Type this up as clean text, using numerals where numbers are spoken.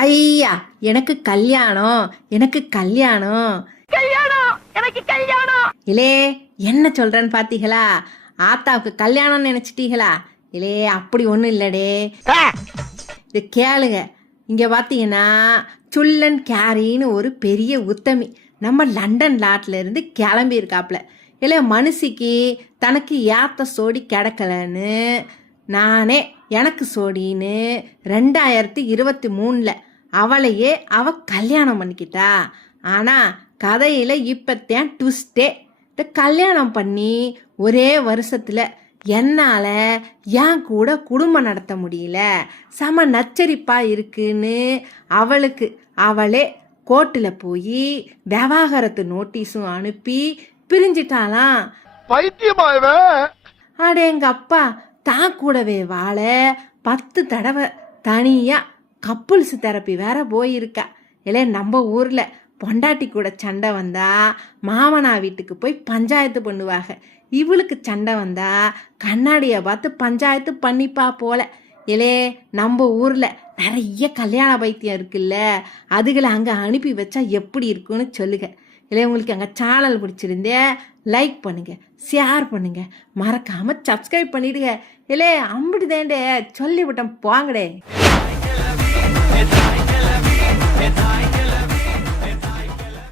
ஐயா, எனக்கு கல்யாணம், எனக்கு கல்யாணம். கல்யாணம், எனக்கு கல்யாணம். இலே, என்ன சொல்றேன்னு பாத்தீங்களா? ஆத்தாவுக்கு கல்யாணம் நினைச்சிட்டீங்களா? இலே, அப்படி ஒன்றும் இல்லடே. இது கேளுங்க. இங்க பாத்தீங்கன்னா சுல்லன் கேரின்னு ஒரு பெரிய உத்தமி நம்ம லண்டன் நாட்டில் இருந்து கிளம்பி இருக்காப்புல. இல்லை, மனுஷிக்கு தனக்கு ஏத்த சோடி கிடக்கலன்னு நானே எனக்கு சோடின்னு 2023 அவளையே கல்யாணம் பண்ணிக்கிட்டா. ஆனால் கதையில் இப்போத்தான் ட்விஸ்டே. இந்த கல்யாணம் பண்ணி ஒரே வருஷத்தில் என்னால் ஏன் கூட குடும்பம் நடத்த முடியல, செம நச்சரிப்பாக இருக்குன்னு அவளே கோர்ட்டில் போய் விவாகரத்து நோட்டீஸும் அனுப்பி பிரிஞ்சிட்டாலாம். பைத்தியமாயவே. அடே, எங்க அப்பா தான் கூடவே வாழ 10 தடவை தனியாக கப்புள்ஸ் தெரப்பி வேற போயிருக்கா. இல்லை, நம்ம ஊரில் பொண்டாட்டி கூட சண்டை வந்தா மாமனா வீட்டுக்கு போய் பஞ்சாயத்து பண்ணுவாங்க. இவளுக்கு சண்டை வந்தா கண்ணாடியை பார்த்து பஞ்சாயத்து பண்ணிப்பா போல. இலே, நம்ம ஊரில் நிறைய கல்யாண பைத்தியம் இருக்குல்ல, அதுகளை அங்கே அனுப்பி வச்சா எப்படி இருக்குன்னு சொல்லுங்க. இல்லை, உங்களுக்கு அங்கே சேனல் பிடிச்சிருந்தே லைக் பண்ணுங்க, ஷேர் பண்ணுங்க, மறக்காம சப்ஸ்கிரைப் பண்ணிடுங்க. இல்லை, அம்பிட்டு தேண்டே சொல்லிவிட்டேன் போங்கடே.